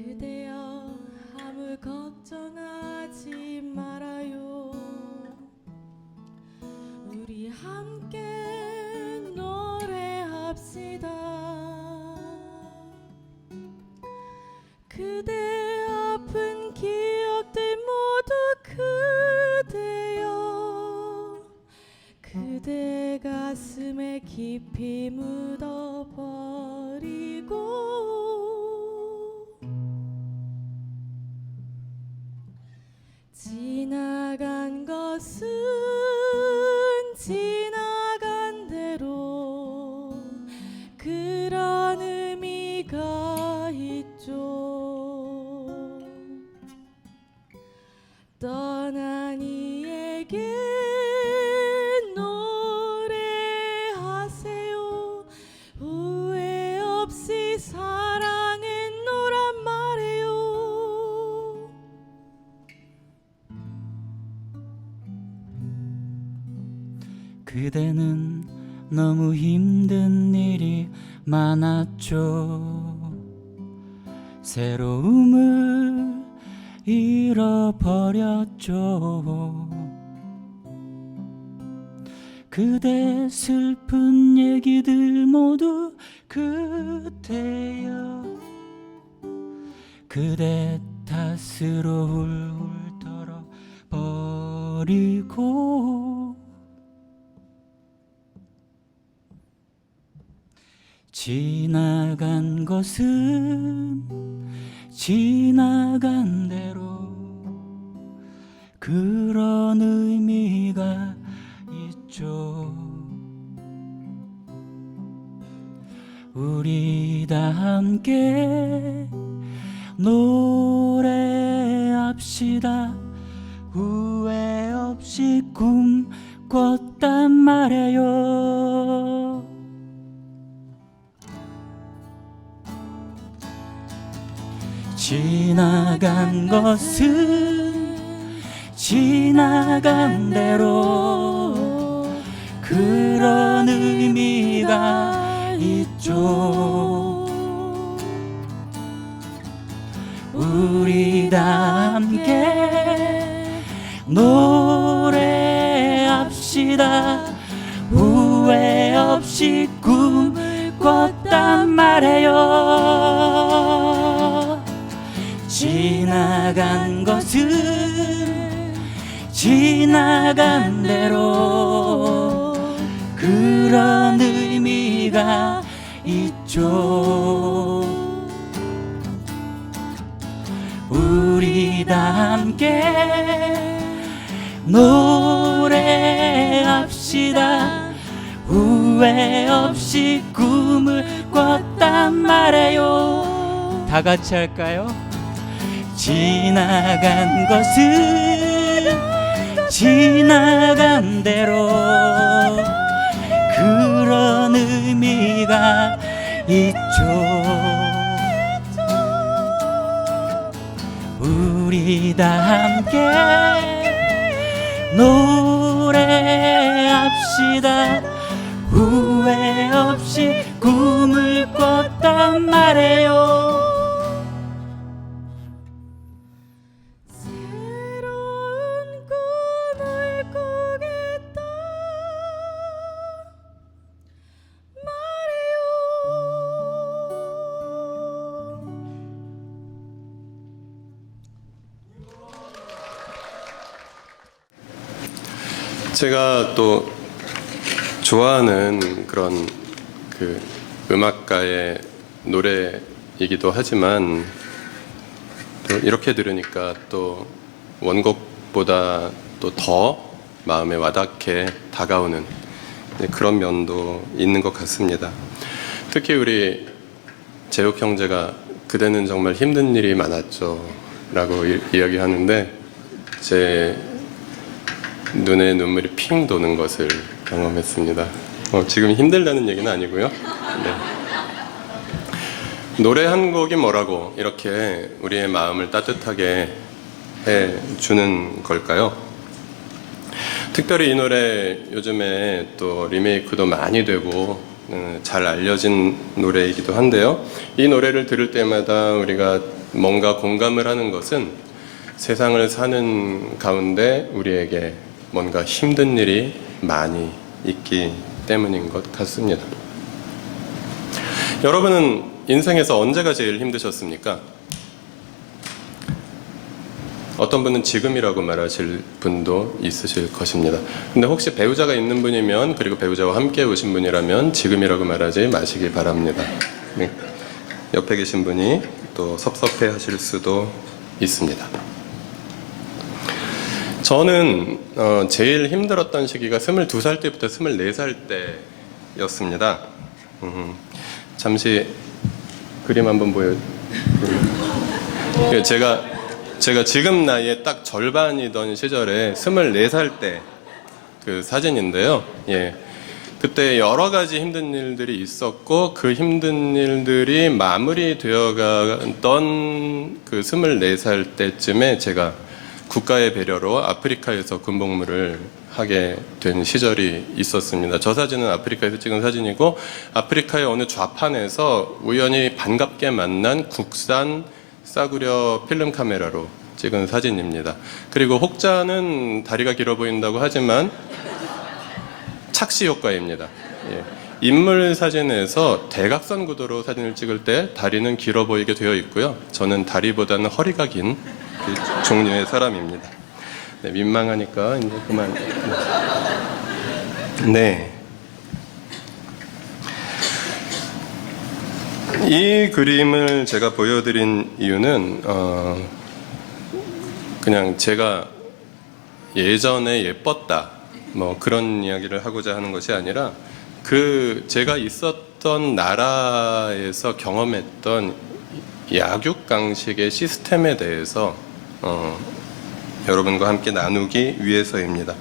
그대여 아무 걱정하지 말아요. 우리 함께 노래합시다. 그대 아픈 기억들 모두 그대여 그대 가슴에 깊이 묻어버리고 지나간 것은 지나간 대로 그런 의미가 있죠. 떠난 이에게 노래하세요. 후회 없이 사랑했노란 말이에요. 그대는 너무 힘든 일이 많았죠. 새로움을 잃어버렸죠. 그대 슬픈 얘기들 모두 그대여 그대 탓으로 훌훌 털어버리고 지나간 것은 지나간 대로 그런 의미가 있죠. 우리 다 함께 노래합시다. 후회 없이 꿈 꿨단 말이에요. 지나간 것은 지나간 대로 그런 의미가 있죠. 우리 다 함께 노래합시다. 후회 없이 꿈을 꿨단 말이에요. 지나간 것은 지나간 대로 그런 의미가 있죠. 우리 다 함께 노래합시다. 후회 없이 꿈을 꿨단 말이에요. 다 같이 할까요? 지나간 것은 지나간 대로 그런 의미가 있죠. 우리 다 함께 노래합시다. 후회 없이 꿈을 꿨단 말이에요. 새로운 꿈을 꾸겠다 말이요. 제가 또 좋아하는 그런 그 음악가의 노래이기도 하지만 또 이렇게 들으니까 또 원곡보다 또 더 마음에 와닿게 다가오는 그런 면도 있는 것 같습니다. 특히 우리 재욱 형제가 그대는 정말 힘든 일이 많았죠 라고 이야기하는데 제 눈에 눈물이 핑 도는 것을 경험했습니다. 지금 힘들다는 얘기는 아니고요. 네. 노래 한 곡이 뭐라고 이렇게 우리의 마음을 따뜻하게 해주는 걸까요? 특별히 이 노래 요즘에 또 리메이크도 많이 되고 잘 알려진 노래이기도 한데요. 이 노래를 들을 때마다 우리가 뭔가 공감을 하는 것은 세상을 사는 가운데 우리에게 뭔가 힘든 일이 많이 있기 때문인 것 같습니다. 여러분은 인생에서 언제가 제일 힘드셨습니까? 어떤 분은 지금이라고 말하실 분도 있으실 것입니다. 근데 혹시 배우자가 있는 분이면, 그리고 배우자와 함께 오신 분이라면 지금이라고 말하지 마시기 바랍니다. 네. 옆에 계신 분이 또 섭섭해 하실 수도 있습니다. 저는 제일 힘들었던 시기가 22살 때부터 24살 때였습니다. 잠시 그림 한번 제가 지금 나이에 딱 절반이던 시절에 24살 때 그 사진인데요. 예. 그때 여러 가지 힘든 일들이 있었고, 그 힘든 일들이 마무리되어 가던 그 24살 때쯤에 제가 국가의 배려로 아프리카에서 군복무를 하게 된 시절이 있었습니다. 저 사진은 아프리카에서 찍은 사진이고, 아프리카의 어느 좌판에서 우연히 반갑게 만난 국산 싸구려 필름 카메라로 찍은 사진입니다. 그리고 혹자는 다리가 길어 보인다고 하지만 착시 효과입니다. 예. 인물 사진에서 대각선 구도로 사진을 찍을 때 다리는 길어 보이게 되어 있고요. 저는 다리보다는 허리가 긴 그 종류의 사람입니다. 네, 민망하니까 이제 그만. 네. 이 그림을 제가 보여드린 이유는 그냥 제가 예전에 예뻤다 뭐 그런 이야기를 하고자 하는 것이 아니라, 그 제가 있었던 나라에서 경험했던 약육강식의 시스템에 대해서 여러분과 함께 나누기 위해서입니다.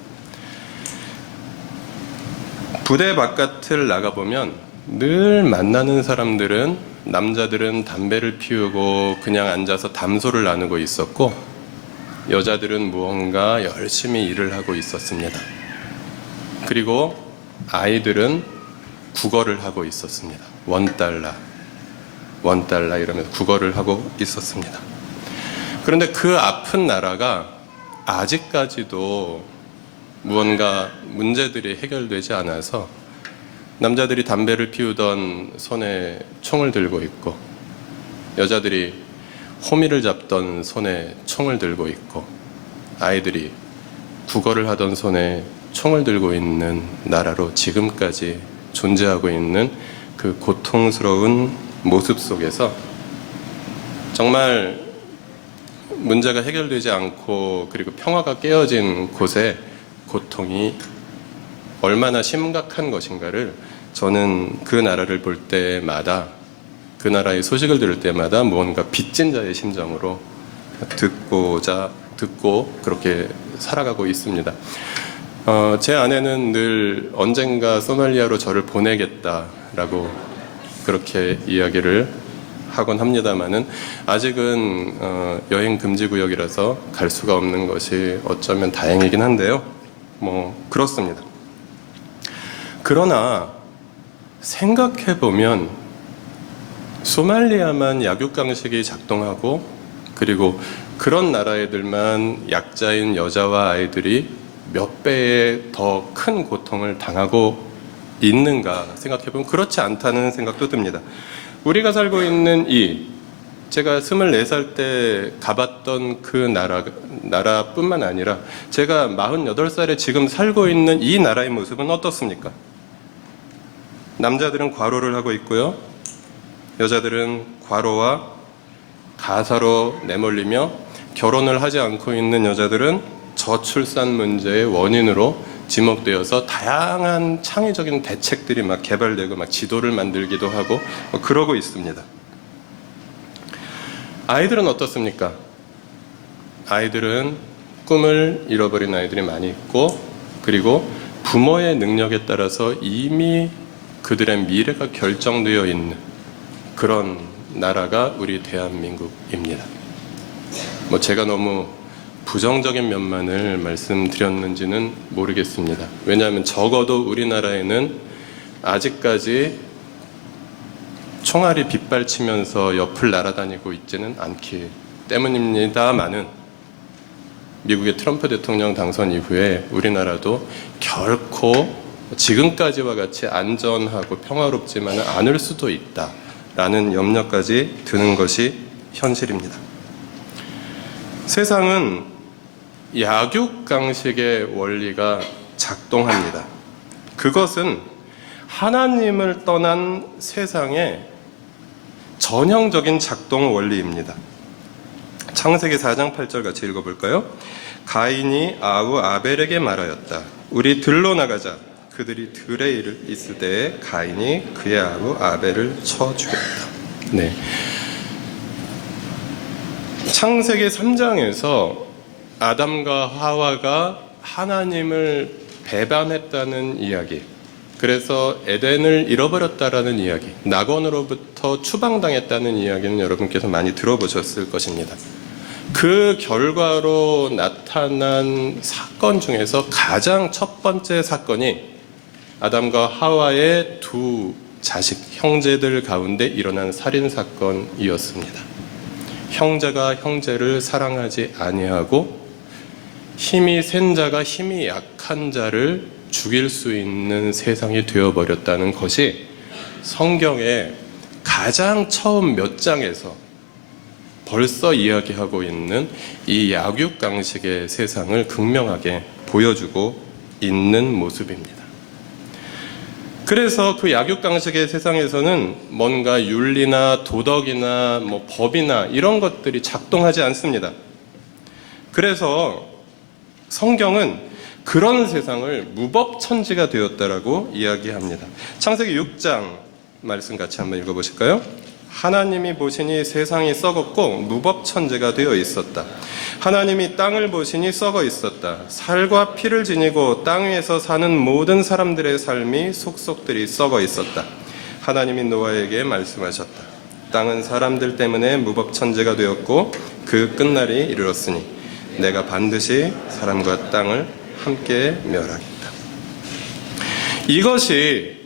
부대 바깥을 나가보면 늘 만나는 사람들은, 남자들은 담배를 피우고 그냥 앉아서 담소를 나누고 있었고, 여자들은 무언가 열심히 일을 하고 있었습니다. 그리고 아이들은 국어를 하고 있었습니다. 원달러 이러면서 국어를 하고 있었습니다. 그런데 그 아픈 나라가 아직까지도 무언가 문제들이 해결되지 않아서, 남자들이 담배를 피우던 손에 총을 들고 있고, 여자들이 호미를 잡던 손에 총을 들고 있고, 아이들이 국어를 하던 손에 총을 들고 있는 나라로 지금까지 존재하고 있는 그 고통스러운 모습 속에서, 정말 문제가 해결되지 않고 그리고 평화가 깨어진 곳에 고통이 얼마나 심각한 것인가를 저는 그 나라를 볼 때마다, 그 나라의 소식을 들을 때마다 무언가 빚진 자의 심정으로 듣고 그렇게 살아가고 있습니다. 제 아내는 늘 언젠가 소말리아로 저를 보내겠다라고 그렇게 이야기를 하곤 합니다만은, 아직은 여행 금지 구역이라서 갈 수가 없는 것이 어쩌면 다행이긴 한데요. 뭐 그렇습니다. 그러나 생각해보면 소말리아만 약육강식이 작동하고, 그리고 그런 나라 애들만 약자인 여자와 아이들이 몇 배의 더 큰 고통을 당하고 있는가 생각해보면 그렇지 않다는 생각도 듭니다. 우리가 살고 있는 제가 24살 때 가봤던 그 나라뿐만 아니라, 제가 48살에 지금 살고 있는 이 나라의 모습은 어떻습니까? 남자들은 과로를 하고 있고요, 여자들은 과로와 가사로 내몰리며, 결혼을 하지 않고 있는 여자들은 저출산 문제의 원인으로 지목되어서 다양한 창의적인 대책들이 막 개발되고 막 지도를 만들기도 하고 그러고 있습니다. 아이들은 어떻습니까? 아이들은 꿈을 잃어버린 아이들이 많이 있고, 그리고 부모의 능력에 따라서 이미 그들의 미래가 결정되어 있는 그런 나라가 우리 대한민국입니다. 뭐 제가 너무 부정적인 면만을 말씀드렸는지는 모르겠습니다. 왜냐하면 적어도 우리나라에는 아직까지 총알이 빗발치면서 옆을 날아다니고 있지는 않기 때문입니다마는 미국의 트럼프 대통령 당선 이후에 우리나라도 결코 지금까지와 같이 안전하고 평화롭지만은 않을 수도 있다라는 염려까지 드는 것이 현실입니다. 세상은 약육강식의 원리가 작동합니다. 그것은 하나님을 떠난 세상의 전형적인 작동 원리입니다. 창세기 4장 8절 같이 읽어볼까요? 가인이 아우 아벨에게 말하였다. 우리 들로 나가자. 그들이 들에 있을 때에 가인이 그의 아우 아벨을 쳐 죽였다. 네. 창세기 3장에서 아담과 하와가 하나님을 배반했다는 이야기, 그래서 에덴을 잃어버렸다라는 이야기, 낙원으로부터 추방당했다는 이야기는 여러분께서 많이 들어보셨을 것입니다. 그 결과로 나타난 사건 중에서 가장 첫 번째 사건이 아담과 하와의 두 자식, 형제들 가운데 일어난 살인사건이었습니다. 형제가 형제를 사랑하지 아니하고 힘이 센 자가 힘이 약한 자를 죽일 수 있는 세상이 되어버렸다는 것이 성경의 가장 처음 몇 장에서 벌써 이야기하고 있는 이 약육강식의 세상을 극명하게 보여주고 있는 모습입니다. 그래서 그 약육강식의 세상에서는 뭔가 윤리나 도덕이나 법이나 이런 것들이 작동하지 않습니다. 그래서 성경은 그런 세상을 무법천지가 되었다라고 이야기합니다. 창세기 6장 말씀 같이 한번 읽어보실까요? 하나님이 보시니 세상이 썩었고 무법천지가 되어 있었다. 하나님이 땅을 보시니 썩어 있었다. 살과 피를 지니고 땅 위에서 사는 모든 사람들의 삶이 속속들이 썩어 있었다. 하나님이 노아에게 말씀하셨다. 땅은 사람들 때문에 무법천지가 되었고 그 끝날이 이르렀으니 내가 반드시 사람과 땅을 함께 멸하겠다. 이것이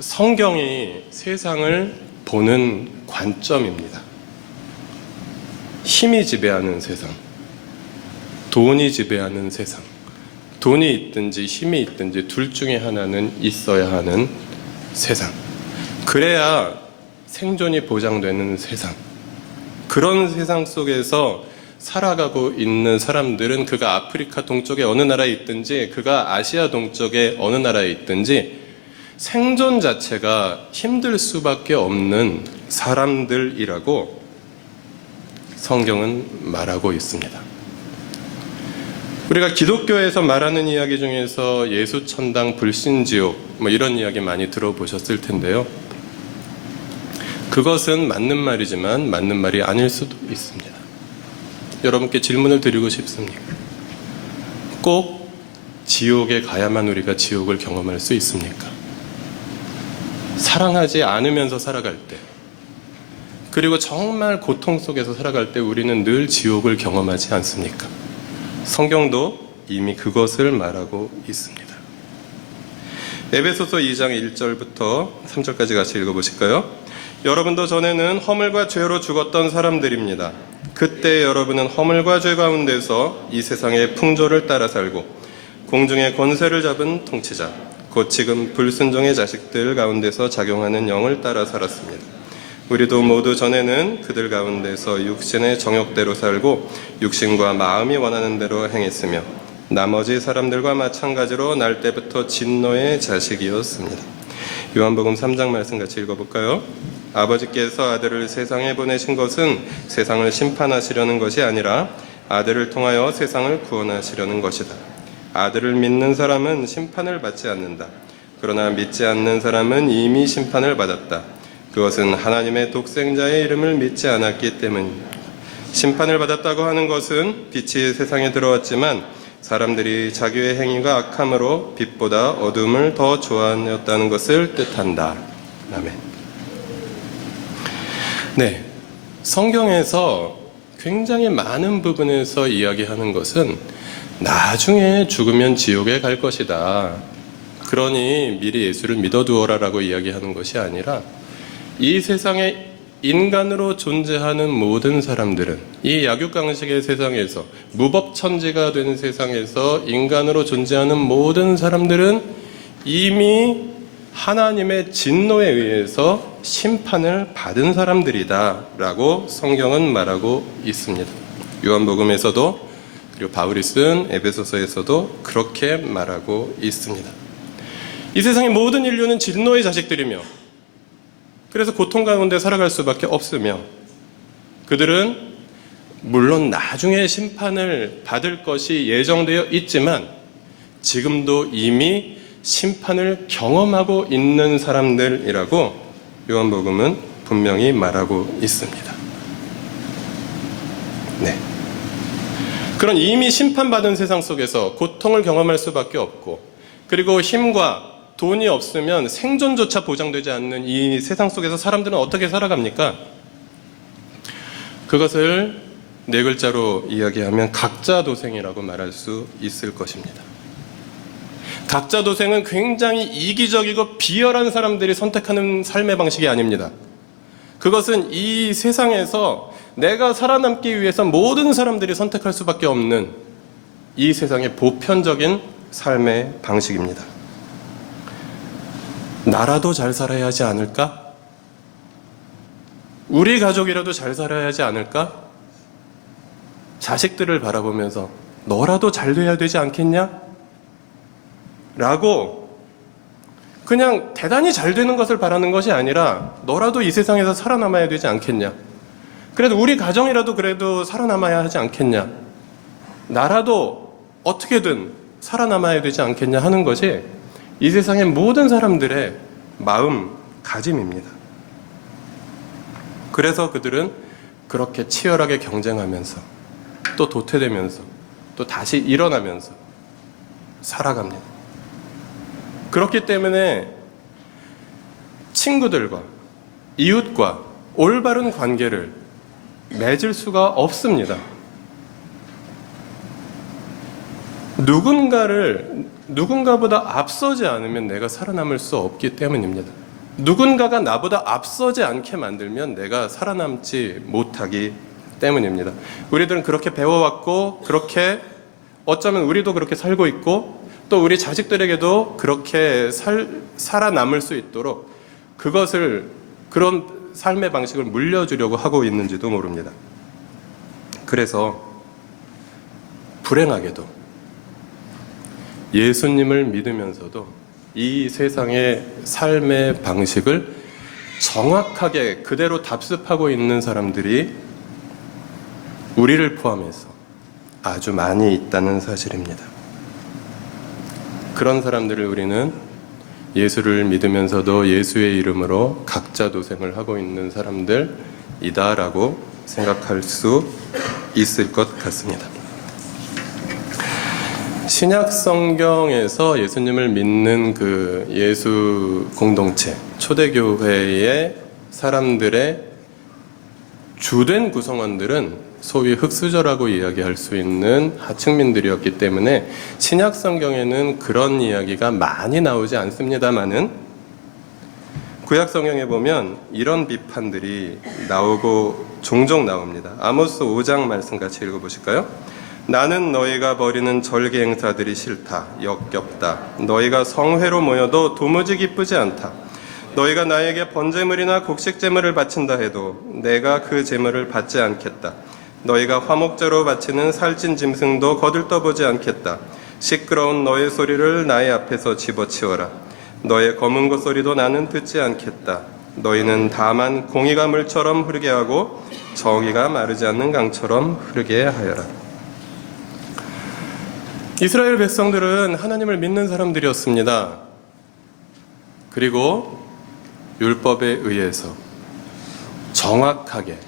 성경이 세상을 보는 관점입니다. 힘이 지배하는 세상, 돈이 지배하는 세상, 돈이 있든지 힘이 있든지 둘 중에 하나는 있어야 하는 세상, 그래야 생존이 보장되는 세상, 그런 세상 속에서 살아가고 있는 사람들은 그가 아프리카 동쪽의 어느 나라에 있든지 그가 아시아 동쪽의 어느 나라에 있든지 생존 자체가 힘들 수밖에 없는 사람들이라고 성경은 말하고 있습니다. 우리가 기독교에서 말하는 이야기 중에서 예수천당, 불신지옥 이런 이야기 많이 들어보셨을 텐데요. 그것은 맞는 말이지만 맞는 말이 아닐 수도 있습니다. 여러분께 질문을 드리고 싶습니다. 꼭 지옥에 가야만 우리가 지옥을 경험할 수 있습니까? 사랑하지 않으면서 살아갈 때, 그리고 정말 고통 속에서 살아갈 때 우리는 늘 지옥을 경험하지 않습니까? 성경도 이미 그것을 말하고 있습니다. 에베소서 2장 1절부터 3절까지 같이 읽어보실까요? 여러분도 전에는 허물과 죄로 죽었던 사람들입니다. 그때 여러분은 허물과 죄 가운데서 이 세상의 풍조를 따라 살고 공중의 권세를 잡은 통치자, 곧 지금 불순종의 자식들 가운데서 작용하는 영을 따라 살았습니다. 우리도 모두 전에는 그들 가운데서 육신의 정욕대로 살고 육신과 마음이 원하는 대로 행했으며 나머지 사람들과 마찬가지로 날 때부터 진노의 자식이었습니다. 요한복음 3장 말씀 같이 읽어볼까요? 아버지께서 아들을 세상에 보내신 것은 세상을 심판하시려는 것이 아니라 아들을 통하여 세상을 구원하시려는 것이다. 아들을 믿는 사람은 심판을 받지 않는다. 그러나 믿지 않는 사람은 이미 심판을 받았다. 그것은 하나님의 독생자의 이름을 믿지 않았기 때문입니다. 심판을 받았다고 하는 것은 빛이 세상에 들어왔지만 사람들이 자기의 행위가 악함으로 빛보다 어둠을 더 좋아하였다는 것을 뜻한다. 아멘. 네, 성경에서 굉장히 많은 부분에서 이야기하는 것은 나중에 죽으면 지옥에 갈 것이다. 그러니 미리 예수를 믿어두어라라고 이야기하는 것이 아니라 이 세상에 인간으로 존재하는 모든 사람들은 이 약육강식의 세상에서 무법천지가 된 세상에서 인간으로 존재하는 모든 사람들은 이미 하나님의 진노에 의해서 심판을 받은 사람들이다 라고 성경은 말하고 있습니다. 요한복음에서도 그리고 바울이 쓴 에베소서에서도 그렇게 말하고 있습니다. 이 세상의 모든 인류는 진노의 자식들이며 그래서 고통 가운데 살아갈 수밖에 없으며 그들은 물론 나중에 심판을 받을 것이 예정되어 있지만 지금도 이미 심판을 경험하고 있는 사람들이라고 요한복음은 분명히 말하고 있습니다. 네. 그런 이미 심판받은 세상 속에서 고통을 경험할 수밖에 없고 그리고 힘과 돈이 없으면 생존조차 보장되지 않는 이 세상 속에서 사람들은 어떻게 살아갑니까? 그것을 네 글자로 이야기하면 각자도생이라고 말할 수 있을 것입니다. 각자도생은 굉장히 이기적이고 비열한 사람들이 선택하는 삶의 방식이 아닙니다. 그것은 이 세상에서 내가 살아남기 위해서 모든 사람들이 선택할 수밖에 없는 이 세상의 보편적인 삶의 방식입니다. 나라도 잘 살아야 하지 않을까? 우리 가족이라도 잘 살아야 하지 않을까? 자식들을 바라보면서 너라도 잘 돼야 되지 않겠냐? 라고 그냥 대단히 잘 되는 것을 바라는 것이 아니라 너라도 이 세상에서 살아남아야 되지 않겠냐? 그래도 우리 가정이라도 그래도 살아남아야 하지 않겠냐? 나라도 어떻게든 살아남아야 되지 않겠냐 하는 것이 이 세상의 모든 사람들의 마음가짐입니다. 그래서 그들은 그렇게 치열하게 경쟁하면서 또 도태되면서 또 다시 일어나면서 살아갑니다. 그렇기 때문에 친구들과 이웃과 올바른 관계를 맺을 수가 없습니다. 누군가보다 앞서지 않으면 내가 살아남을 수 없기 때문입니다. 누군가가 나보다 앞서지 않게 만들면 내가 살아남지 못하기 때문입니다. 우리들은 그렇게 배워왔고 그렇게 어쩌면 우리도 그렇게 살고 있고 또 우리 자식들에게도 그렇게 살아남을 수 있도록 그런 삶의 방식을 물려주려고 하고 있는지도 모릅니다. 그래서 불행하게도 예수님을 믿으면서도 이 세상의 삶의 방식을 정확하게 그대로 답습하고 있는 사람들이 우리를 포함해서 아주 많이 있다는 사실입니다. 그런 사람들을 우리는 예수를 믿으면서도 예수의 이름으로 각자도생을 하고 있는 사람들이다라고 생각할 수 있을 것 같습니다. 신약 성경에서 예수님을 믿는 그 예수 공동체, 초대교회의 사람들의 주된 구성원들은 소위 흑수저라고 이야기할 수 있는 하층민들이었기 때문에 신약 성경에는 그런 이야기가 많이 나오지 않습니다만은 구약 성경에 보면 이런 비판들이 종종 나옵니다. 아모스 5장 말씀 같이 읽어보실까요? 나는 너희가 벌이는 절개 행사들이 싫다, 역겹다. 너희가 성회로 모여도 도무지 기쁘지 않다. 너희가 나에게 번제물이나 곡식제물을 바친다 해도 내가 그 제물을 받지 않겠다. 너희가 화목제로 바치는 살찐 짐승도 거들떠보지 않겠다. 시끄러운 너의 소리를 나의 앞에서 집어치워라. 너의 검은 것 소리도 나는 듣지 않겠다. 너희는 다만 공의가 물처럼 흐르게 하고 정의가 마르지 않는 강처럼 흐르게 하여라. 이스라엘 백성들은 하나님을 믿는 사람들이었습니다. 그리고 율법에 의해서 정확하게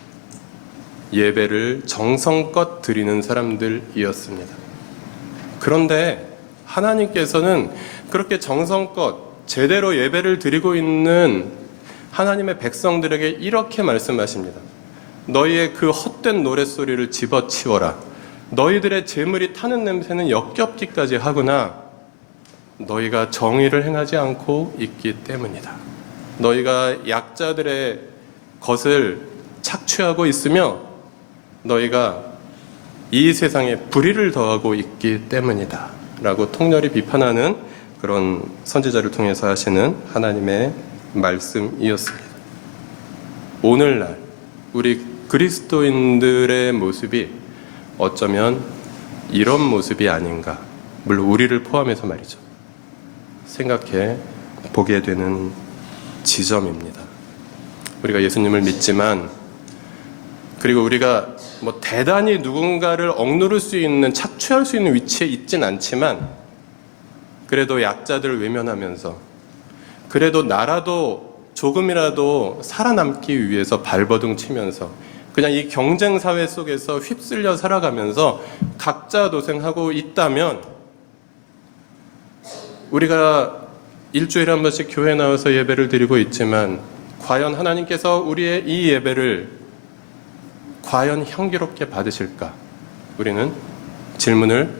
예배를 정성껏 드리는 사람들이었습니다. 그런데 하나님께서는 그렇게 정성껏 제대로 예배를 드리고 있는 하나님의 백성들에게 이렇게 말씀하십니다. 너희의 그 헛된 노랫소리를 집어치워라. 너희들의 재물이 타는 냄새는 역겹기까지 하구나. 너희가 정의를 행하지 않고 있기 때문이다. 너희가 약자들의 것을 착취하고 있으며 너희가 이 세상에 불의를 더하고 있기 때문이다 라고 통렬히 비판하는 그런 선지자를 통해서 하시는 하나님의 말씀이었습니다. 오늘날 우리 그리스도인들의 모습이 어쩌면 이런 모습이 아닌가, 물론 우리를 포함해서 말이죠, 생각해 보게 되는 지점입니다. 우리가 예수님을 믿지만, 그리고 우리가 뭐 대단히 누군가를 억누를 수 있는, 착취할 수 있는 위치에 있진 않지만, 그래도 약자들을 외면하면서, 그래도 나라도 조금이라도 살아남기 위해서 발버둥 치면서 그냥 이 경쟁 사회 속에서 휩쓸려 살아가면서 각자 도생하고 있다면, 우리가 일주일에 한 번씩 교회 나와서 예배를 드리고 있지만 과연 하나님께서 우리의 이 예배를 과연 향기롭게 받으실까? 우리는 질문을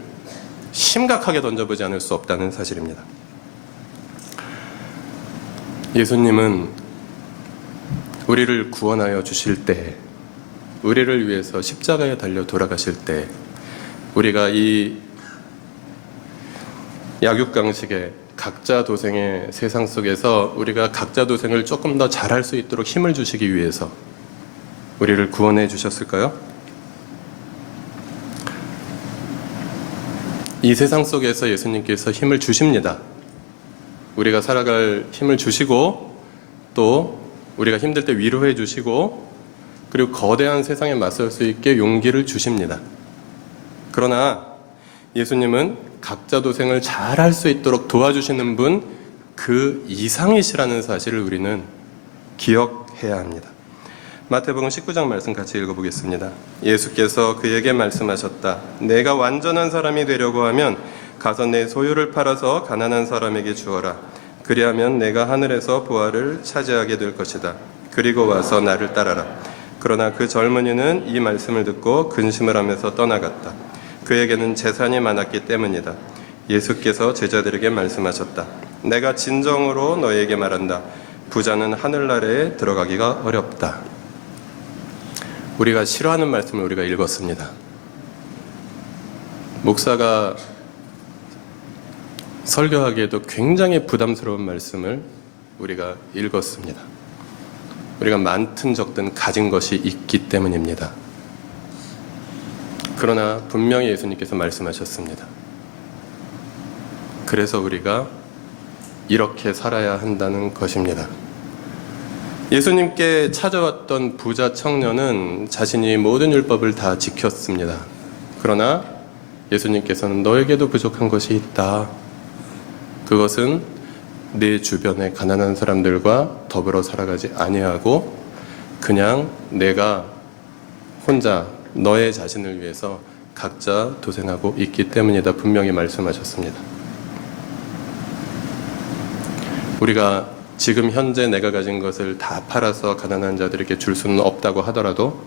심각하게 던져보지 않을 수 없다는 사실입니다. 예수님은 우리를 구원하여 주실 때, 우리를 위해서 십자가에 달려 돌아가실 때, 우리가 이 약육강식의 각자 도생의 세상 속에서 우리가 각자 도생을 조금 더 잘할 수 있도록 힘을 주시기 위해서 우리를 구원해 주셨을까요? 이 세상 속에서 예수님께서 힘을 주십니다. 우리가 살아갈 힘을 주시고, 또 우리가 힘들 때 위로해 주시고, 그리고 거대한 세상에 맞설 수 있게 용기를 주십니다. 그러나 예수님은 각자 도생을 잘할 수 있도록 도와주시는 분 그 이상이시라는 사실을 우리는 기억해야 합니다. 마태복음 19장 말씀 같이 읽어보겠습니다. 예수께서 그에게 말씀하셨다. 내가 완전한 사람이 되려고 하면 가서 내 소유를 팔아서 가난한 사람에게 주어라. 그리하면 내가 하늘에서 보화를 차지하게 될 것이다. 그리고 와서 나를 따라라. 그러나 그 젊은이는 이 말씀을 듣고 근심을 하면서 떠나갔다. 그에게는 재산이 많았기 때문이다. 예수께서 제자들에게 말씀하셨다. 내가 진정으로 너희에게 말한다. 부자는 하늘나라에 들어가기가 어렵다. 우리가 싫어하는 말씀을 우리가 읽었습니다. 목사가 설교하기에도 굉장히 부담스러운 말씀을 우리가 읽었습니다. 우리가 많든 적든 가진 것이 있기 때문입니다. 그러나 분명히 예수님께서 말씀하셨습니다. 그래서 우리가 이렇게 살아야 한다는 것입니다. 예수님께 찾아왔던 부자 청년은 자신이 모든 율법을 다 지켰습니다. 그러나 예수님께서는 너에게도 부족한 것이 있다. 그것은 내 주변의 가난한 사람들과 더불어 살아가지 아니하고 그냥 내가 혼자 너의 자신을 위해서 각자 도생하고 있기 때문이다. 분명히 말씀하셨습니다. 우리가 지금 현재 내가 가진 것을 다 팔아서 가난한 자들에게 줄 수는 없다고 하더라도,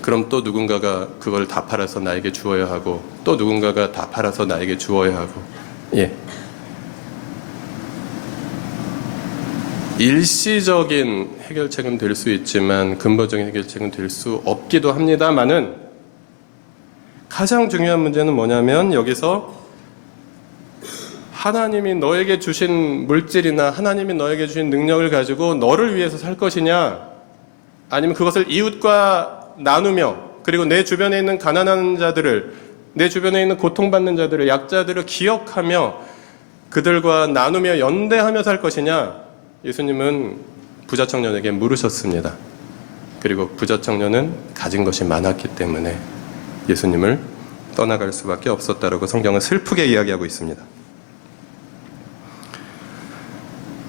그럼 또 누군가가 그걸 다 팔아서 나에게 주어야 하고, 또 누군가가 다 팔아서 나에게 주어야 하고, 일시적인 해결책은 될 수 있지만 근본적인 해결책은 될 수 없기도 합니다만은, 가장 중요한 문제는 뭐냐면, 여기서 하나님이 너에게 주신 물질이나 하나님이 너에게 주신 능력을 가지고 너를 위해서 살 것이냐, 아니면 그것을 이웃과 나누며, 그리고 내 주변에 있는 가난한 자들을, 내 주변에 있는 고통받는 자들을, 약자들을 기억하며 그들과 나누며 연대하며 살 것이냐, 예수님은 부자 청년에게 물으셨습니다. 그리고 부자 청년은 가진 것이 많았기 때문에 예수님을 떠나갈 수밖에 없었다라고 성경은 슬프게 이야기하고 있습니다.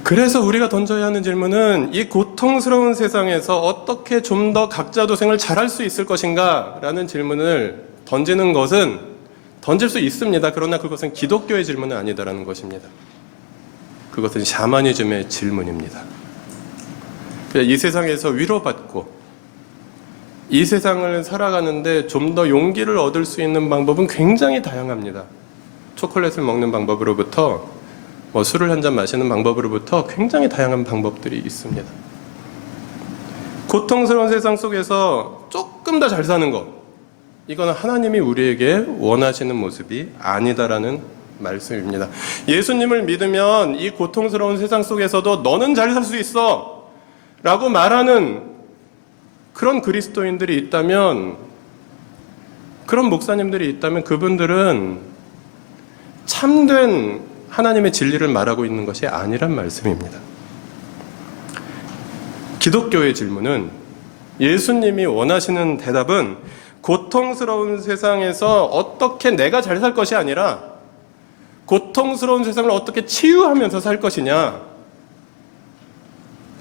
그래서 우리가 던져야 하는 질문은, 이 고통스러운 세상에서 어떻게 좀 더 각자 도생을 잘할 수 있을 것인가 라는 질문을 던지는 것은 던질 수 있습니다. 그러나 그것은 기독교의 질문은 아니다라는 것입니다. 그것은 샤머니즘의 질문입니다. 이 세상에서 위로받고 이 세상을 살아가는데 좀 더 용기를 얻을 수 있는 방법은 굉장히 다양합니다. 초콜릿을 먹는 방법으로부터 뭐 술을 한 잔 마시는 방법으로부터 굉장히 다양한 방법들이 있습니다. 고통스러운 세상 속에서 조금 더 잘 사는 것, 이거는 하나님이 우리에게 원하시는 모습이 아니다라는 말씀입니다. 예수님을 믿으면 이 고통스러운 세상 속에서도 너는 잘 살 수 있어 라고 말하는 그런 그리스도인들이 있다면, 그런 목사님들이 있다면 그분들은 참된 하나님의 진리를 말하고 있는 것이 아니란 말씀입니다. 기독교의 질문은, 예수님이 원하시는 대답은 고통스러운 세상에서 어떻게 내가 잘 살 것이 아니라 고통스러운 세상을 어떻게 치유하면서 살 것이냐,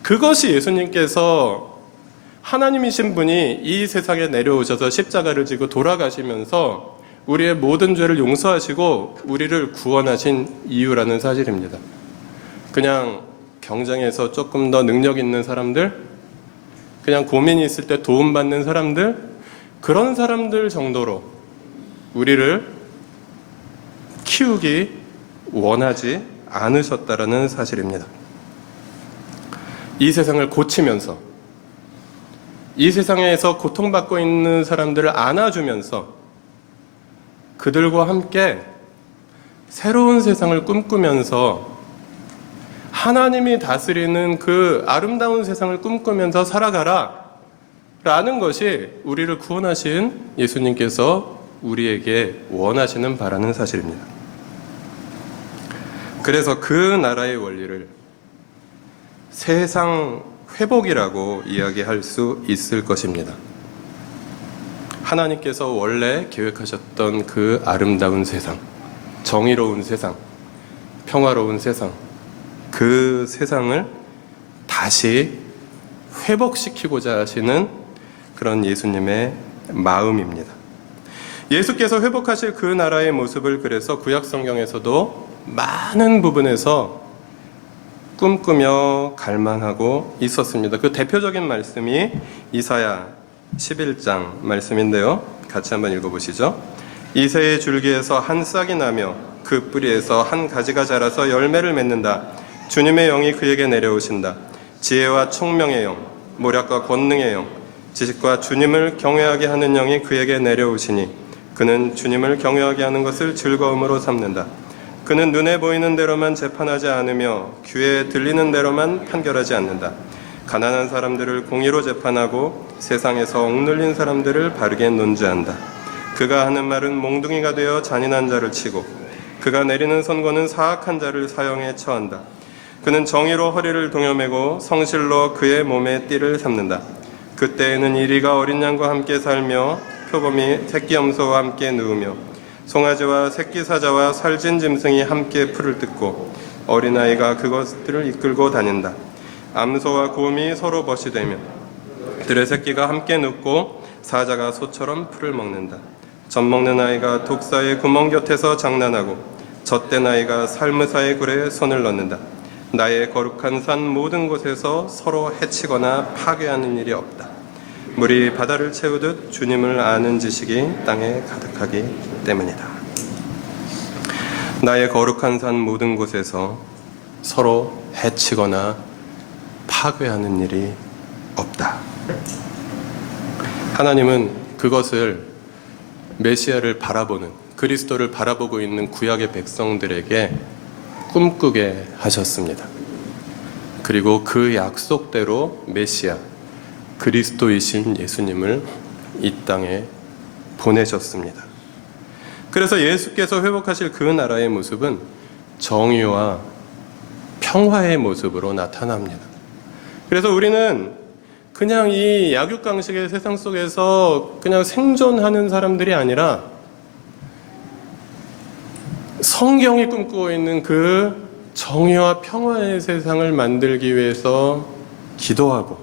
그것이 예수님께서 하나님이신 분이 이 세상에 내려오셔서 십자가를 지고 돌아가시면서 우리의 모든 죄를 용서하시고 우리를 구원하신 이유라는 사실입니다. 그냥 경쟁에서 조금 더 능력 있는 사람들, 그냥 고민이 있을 때 도움받는 사람들, 그런 사람들 정도로 우리를 키우기 원하지 않으셨다라는 사실입니다. 이 세상을 고치면서, 이 세상에서 고통받고 있는 사람들을 안아주면서 그들과 함께 새로운 세상을 꿈꾸면서 하나님이 다스리는 그 아름다운 세상을 꿈꾸면서 살아가라 라는 것이 우리를 구원하신 예수님께서 우리에게 원하시는 바라는 사실입니다. 그래서 그 나라의 원리를 세상 회복이라고 이야기할 수 있을 것입니다. 하나님께서 원래 계획하셨던 그 아름다운 세상, 정의로운 세상, 평화로운 세상, 그 세상을 다시 회복시키고자 하시는 그런 예수님의 마음입니다. 예수께서 회복하실 그 나라의 모습을 그래서 구약 성경에서도 많은 부분에서 꿈꾸며 갈망하고 있었습니다. 그 대표적인 말씀이 이사야 11장 말씀인데요. 같이 한번 읽어보시죠. 이새의 줄기에서 한 싹이 나며 그 뿌리에서 한 가지가 자라서 열매를 맺는다. 주님의 영이 그에게 내려오신다. 지혜와 총명의 영, 모략과 권능의 영, 지식과 주님을 경외하게 하는 영이 그에게 내려오시니 그는 주님을 경외하게 하는 것을 즐거움으로 삼는다. 그는 눈에 보이는 대로만 재판하지 않으며 귀에 들리는 대로만 판결하지 않는다. 가난한 사람들을 공의로 재판하고 세상에서 억눌린 사람들을 바르게 논지한다. 그가 하는 말은 몽둥이가 되어 잔인한 자를 치고 그가 내리는 선고는 사악한 자를 사형에 처한다. 그는 정의로 허리를 동여매고 성실로 그의 몸에 띠를 삼는다. 그때에는 이리가 어린 양과 함께 살며 표범이 새끼 염소와 함께 누우며 송아지와 새끼 사자와 살진 짐승이 함께 풀을 뜯고 어린아이가 그것들을 이끌고 다닌다. 암소와 곰이 서로 벗이되며 들의 새끼가 함께 눕고 사자가 소처럼 풀을 먹는다. 젖 먹는 아이가 독사의 구멍 곁에서 장난하고 젖된 아이가 살무사의 굴에 손을 넣는다. 나의 거룩한 산 모든 곳에서 서로 해치거나 파괴하는 일이 없다. 물이 바다를 채우듯 주님을 아는 지식이 땅에 가득하기 때문이다. 나의 거룩한 산 모든 곳에서 서로 해치거나 파괴하는 일이 없다. 하나님은 그것을 메시아를 바라보는, 그리스도를 바라보고 있는 구약의 백성들에게 꿈꾸게 하셨습니다. 그리고 그 약속대로 메시아, 그리스도이신 예수님을 이 땅에 보내셨습니다. 그래서 예수께서 회복하실 그 나라의 모습은 정의와 평화의 모습으로 나타납니다. 그래서 우리는 그냥 이 약육강식의 세상 속에서 그냥 생존하는 사람들이 아니라 성경이 꿈꾸고 있는 그 정의와 평화의 세상을 만들기 위해서 기도하고,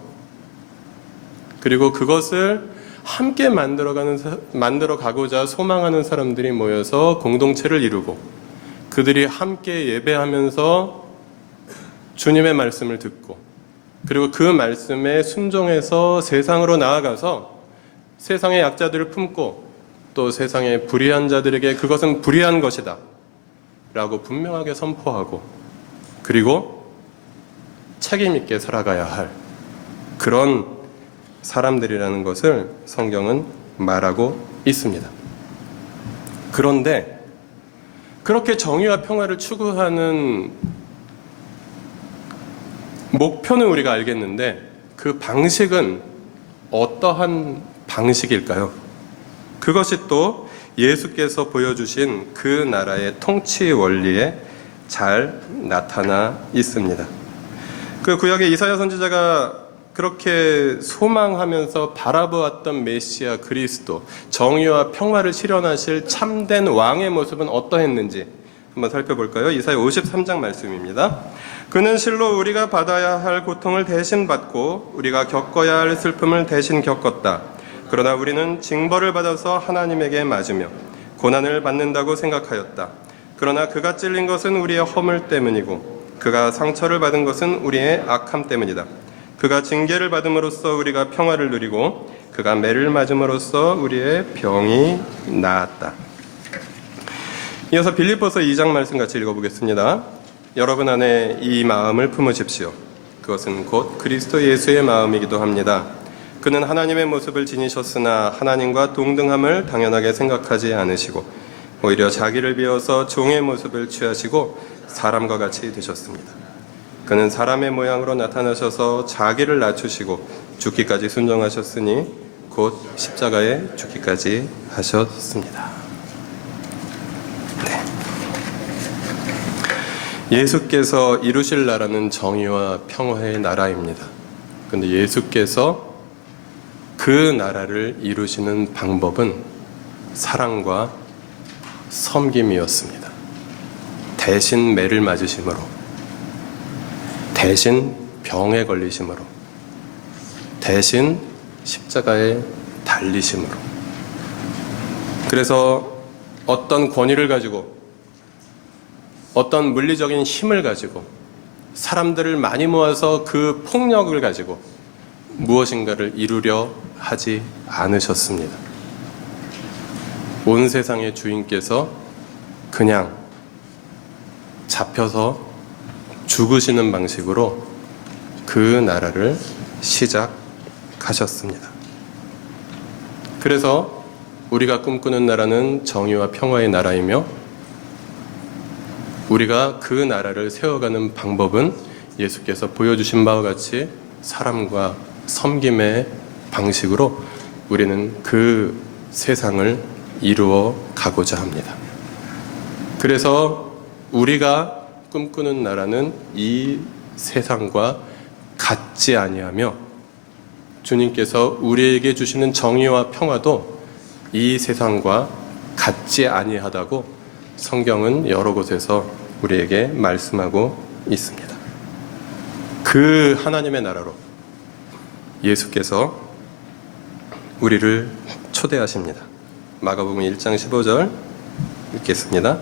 그리고 그것을 함께 만들어가고자 소망하는 사람들이 모여서 공동체를 이루고, 그들이 함께 예배하면서 주님의 말씀을 듣고, 그리고 그 말씀에 순종해서 세상으로 나아가서 세상의 약자들을 품고 또 세상의 불의한 자들에게 그것은 불의한 것이다 라고 분명하게 선포하고 그리고 책임 있게 살아가야 할 그런 사람들이라는 것을 성경은 말하고 있습니다. 그런데 그렇게 정의와 평화를 추구하는 목표는 우리가 알겠는데 그 방식은 어떠한 방식일까요? 그것이 또 예수께서 보여주신 그 나라의 통치 원리에 잘 나타나 있습니다. 그 구약의 이사야 선지자가 그렇게 소망하면서 바라보았던 메시아 그리스도, 정의와 평화를 실현하실 참된 왕의 모습은 어떠했는지 한번 살펴볼까요? 이사야 53장 말씀입니다. 그는 실로 우리가 받아야 할 고통을 대신 받고 우리가 겪어야 할 슬픔을 대신 겪었다. 그러나 우리는 징벌을 받아서 하나님에게 맞으며 고난을 받는다고 생각하였다. 그러나 그가 찔린 것은 우리의 허물 때문이고 그가 상처를 받은 것은 우리의 악함 때문이다. 그가 징계를 받음으로써 우리가 평화를 누리고 그가 매를 맞음으로써 우리의 병이 나았다. 이어서 빌립보서 2장 말씀 같이 읽어보겠습니다. 여러분 안에 이 마음을 품으십시오. 그것은 곧 그리스도 예수의 마음이기도 합니다. 그는 하나님의 모습을 지니셨으나 하나님과 동등함을 당연하게 생각하지 않으시고 오히려 자기를 비워서 종의 모습을 취하시고 사람과 같이 되셨습니다. 그는 사람의 모양으로 나타나셔서 자기를 낮추시고 죽기까지 순종하셨으니 곧 십자가에 죽기까지 하셨습니다. 네. 예수께서 이루실 나라는 정의와 평화의 나라입니다. 그런데 예수께서 그 나라를 이루시는 방법은 사랑과 섬김이었습니다. 대신 매를 맞으심으로, 대신 병에 걸리심으로, 대신 십자가에 달리심으로. 그래서 어떤 권위를 가지고 어떤 물리적인 힘을 가지고 사람들을 많이 모아서 그 폭력을 가지고 무엇인가를 이루려 하지 않으셨습니다. 온 세상의 주인께서 그냥 잡혀서 죽으시는 방식으로 그 나라를 시작하셨습니다. 그래서 우리가 꿈꾸는 나라는 정의와 평화의 나라이며 우리가 그 나라를 세워가는 방법은 예수께서 보여주신 바와 같이 사람과 섬김의 방식으로 우리는 그 세상을 이루어 가고자 합니다. 그래서 우리가 꿈꾸는 나라는 이 세상과 같지 아니하며 주님께서 우리에게 주시는 정의와 평화도 이 세상과 같지 아니하다고 성경은 여러 곳에서 우리에게 말씀하고 있습니다. 그 하나님의 나라로 예수께서 우리를 초대하십니다. 마가복음 1장 15절 읽겠습니다.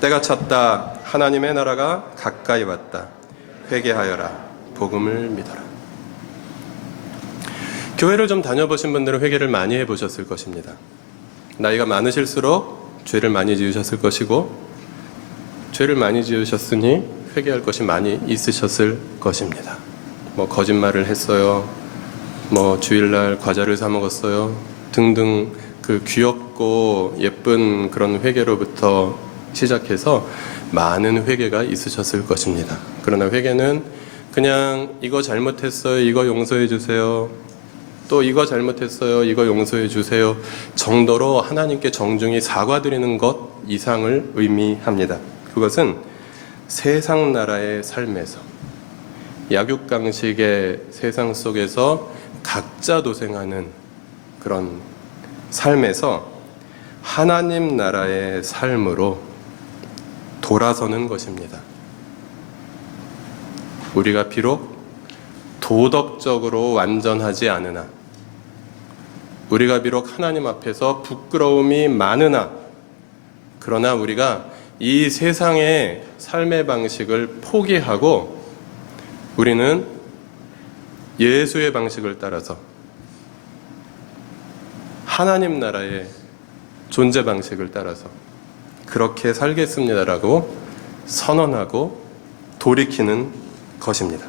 때가 찼다. 하나님의 나라가 가까이 왔다. 회개하여라. 복음을 믿어라. 교회를 좀 다녀보신 분들은 회개를 많이 해보셨을 것입니다. 나이가 많으실수록 죄를 많이 지으셨을 것이고 죄를 많이 지으셨으니 회개할 것이 많이 있으셨을 것입니다. 뭐 거짓말을 했어요. 뭐 주일날 과자를 사 먹었어요. 등등 그 귀엽고 예쁜 그런 회개로부터 시작해서 많은 회개가 있으셨을 것입니다. 그러나 회개는 그냥 이거 잘못했어요. 이거 용서해 주세요. 또 이거 잘못했어요. 이거 용서해 주세요. 정도로 하나님께 정중히 사과드리는 것 이상을 의미합니다. 그것은 세상 나라의 삶에서 약육강식의 세상 속에서 각자 도생하는 그런 삶에서 하나님 나라의 삶으로 돌아서는 것입니다. 우리가 비록 도덕적으로 완전하지 않으나 우리가 비록 하나님 앞에서 부끄러움이 많으나 그러나 우리가 이 세상의 삶의 방식을 포기하고 우리는 예수의 방식을 따라서 하나님 나라의 존재 방식을 따라서 그렇게 살겠습니다라고 선언하고 돌이키는 것입니다.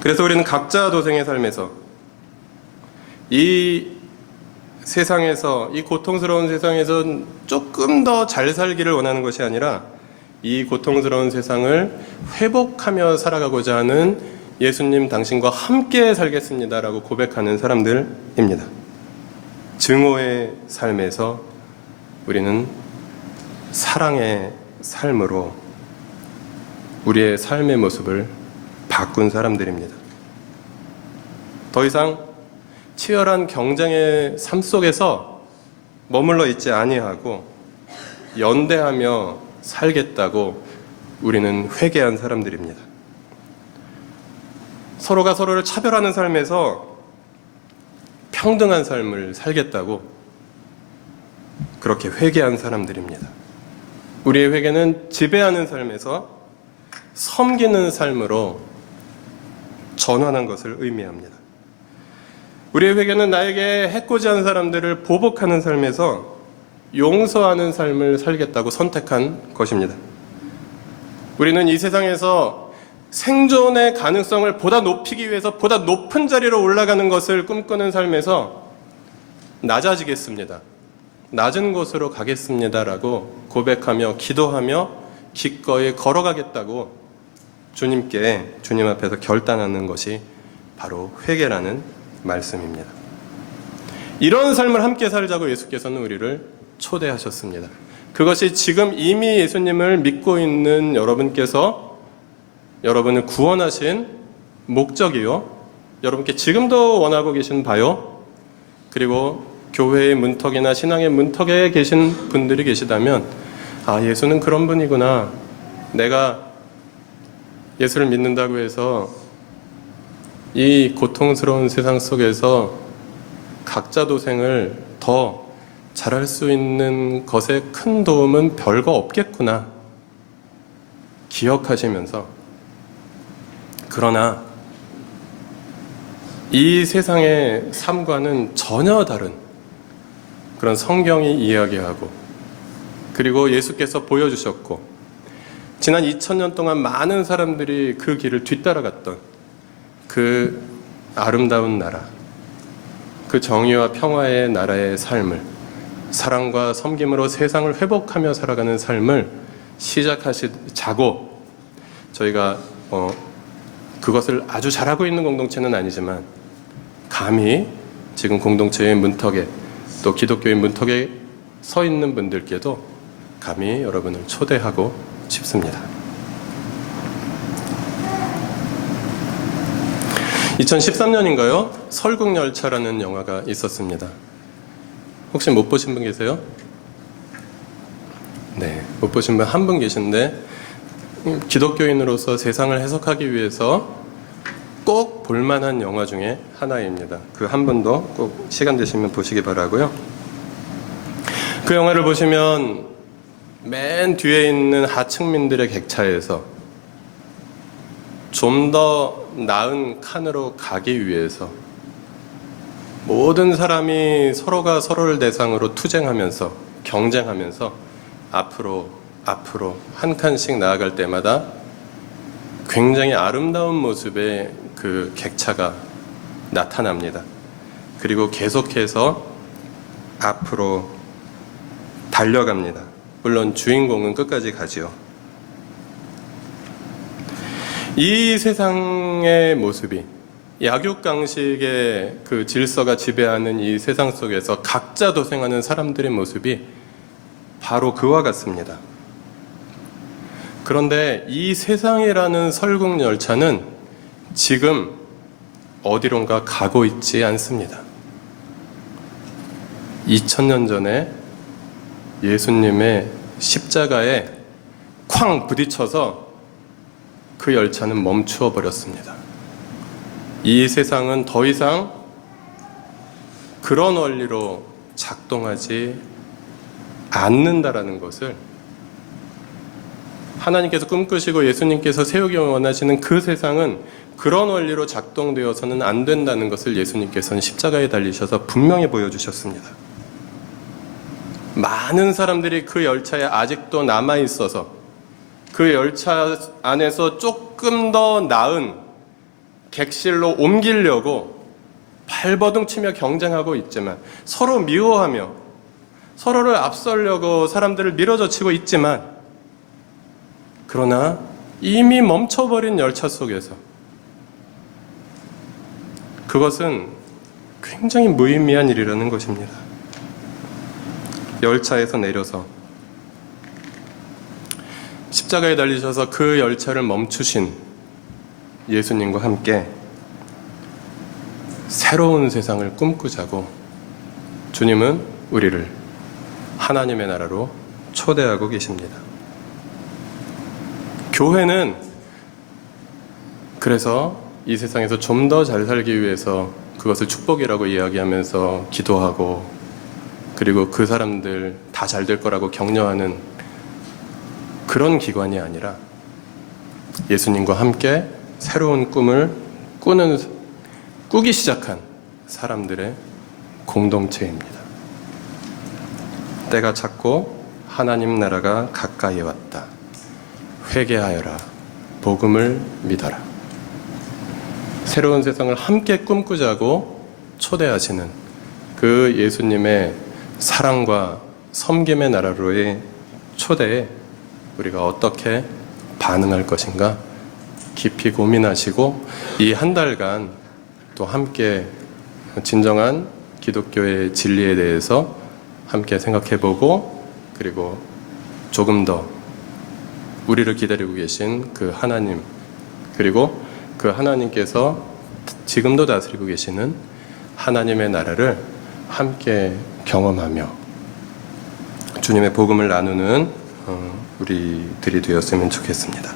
그래서 우리는 각자 도생의 삶에서 이 세상에서, 이 고통스러운 세상에서 조금 더 잘 살기를 원하는 것이 아니라 이 고통스러운 세상을 회복하며 살아가고자 하는 예수님 당신과 함께 살겠습니다라고 고백하는 사람들입니다. 증오의 삶에서 우리는 사랑의 삶으로 우리의 삶의 모습을 바꾼 사람들입니다. 더 이상 치열한 경쟁의 삶 속에서 머물러 있지 아니하고 연대하며 살겠다고 우리는 회개한 사람들입니다. 서로가 서로를 차별하는 삶에서 평등한 삶을 살겠다고 그렇게 회개한 사람들입니다. 우리의 회개는 지배하는 삶에서 섬기는 삶으로 전환한 것을 의미합니다. 우리의 회개는 나에게 해코지한 사람들을 보복하는 삶에서 용서하는 삶을 살겠다고 선택한 것입니다. 우리는 이 세상에서 생존의 가능성을 보다 높이기 위해서 보다 높은 자리로 올라가는 것을 꿈꾸는 삶에서 낮아지겠습니다. 낮은 곳으로 가겠습니다라고 고백하며 기도하며 기꺼이 걸어가겠다고 주님 앞에서 결단하는 것이 바로 회개라는 말씀입니다. 이런 삶을 함께 살자고 예수께서는 우리를 초대하셨습니다. 그것이 지금 이미 예수님을 믿고 있는 여러분께서 여러분을 구원하신 목적이요, 여러분께 지금도 원하고 계신 바요, 그리고 교회의 문턱이나 신앙의 문턱에 계신 분들이 계시다면, 아, 예수는 그런 분이구나, 내가 예수를 믿는다고 해서 이 고통스러운 세상 속에서 각자 도생을 더 잘할 수 있는 것에 큰 도움은 별거 없겠구나 기억하시면서, 그러나 이 세상의 삶과는 전혀 다른 그런 성경이 이야기하고, 그리고 예수께서 보여주셨고 지난 2000년 동안 많은 사람들이 그 길을 뒤따라갔던 그 아름다운 나라, 그 정의와 평화의 나라의 삶을, 사랑과 섬김으로 세상을 회복하며 살아가는 삶을 시작하시자고, 저희가 그것을 아주 잘하고 있는 공동체는 아니지만 감히 지금 공동체의 문턱에, 또 기독교의 문턱에 서 있는 분들께도 감히 여러분을 초대하고 싶습니다. 2013년인가요? 설국열차라는 영화가 있었습니다. 혹시 못 보신 분 계세요? 네, 못 보신 분 한 분 계신데, 기독교인으로서 세상을 해석하기 위해서 꼭 볼만한 영화 중에 하나입니다. 그 한 분도 꼭 시간 되시면 보시기 바라고요. 그 영화를 보시면 맨 뒤에 있는 하층민들의 객차에서 좀 더 나은 칸으로 가기 위해서 모든 사람이 서로가 서로를 대상으로 투쟁하면서 경쟁하면서 앞으로 한 칸씩 나아갈 때마다 굉장히 아름다운 모습의 그 객차가 나타납니다. 그리고 계속해서 앞으로 달려갑니다. 물론 주인공은 끝까지 가지요. 이 세상의 모습이, 약육강식의 그 질서가 지배하는 이 세상 속에서 각자 도생하는 사람들의 모습이 바로 그와 같습니다. 그런데 이 세상이라는 설국열차는 지금 어디론가 가고 있지 않습니다. 2000년 전에 예수님의 십자가에 쾅 부딪혀서 그 열차는 멈추어 버렸습니다. 이 세상은 더 이상 그런 원리로 작동하지 않는다라는 것을, 하나님께서 꿈꾸시고 예수님께서 세우기 원하시는 그 세상은 그런 원리로 작동되어서는 안 된다는 것을 예수님께서는 십자가에 달리셔서 분명히 보여주셨습니다. 많은 사람들이 그 열차에 아직도 남아있어서 그 열차 안에서 조금 더 나은 객실로 옮기려고 발버둥 치며 경쟁하고 있지만, 서로 미워하며 서로를 앞서려고 사람들을 밀어젖히고 있지만, 그러나 이미 멈춰버린 열차 속에서 그것은 굉장히 무의미한 일이라는 것입니다. 열차에서 내려서 십자가에 달리셔서 그 열차를 멈추신 예수님과 함께 새로운 세상을 꿈꾸자고 주님은 우리를 하나님의 나라로 초대하고 계십니다. 교회는 그래서 이 세상에서 좀 더 잘 살기 위해서 그것을 축복이라고 이야기하면서 기도하고, 그리고 그 사람들 다 잘 될 거라고 격려하는 그런 기관이 아니라 예수님과 함께 새로운 꿈을 꾸기 시작한 사람들의 공동체입니다. 때가 찼고 하나님 나라가 가까이 왔다. 회개하여라. 복음을 믿어라. 새로운 세상을 함께 꿈꾸자고 초대하시는 그 예수님의 사랑과 섬김의 나라로의 초대에 우리가 어떻게 반응할 것인가 깊이 고민하시고, 이 한 달간 또 함께 진정한 기독교의 진리에 대해서 함께 생각해보고, 그리고 조금 더 우리를 기다리고 계신 그 하나님, 그리고 그 하나님께서 지금도 다스리고 계시는 하나님의 나라를 함께 경험하며 주님의 복음을 나누는 우리들이 되었으면 좋겠습니다.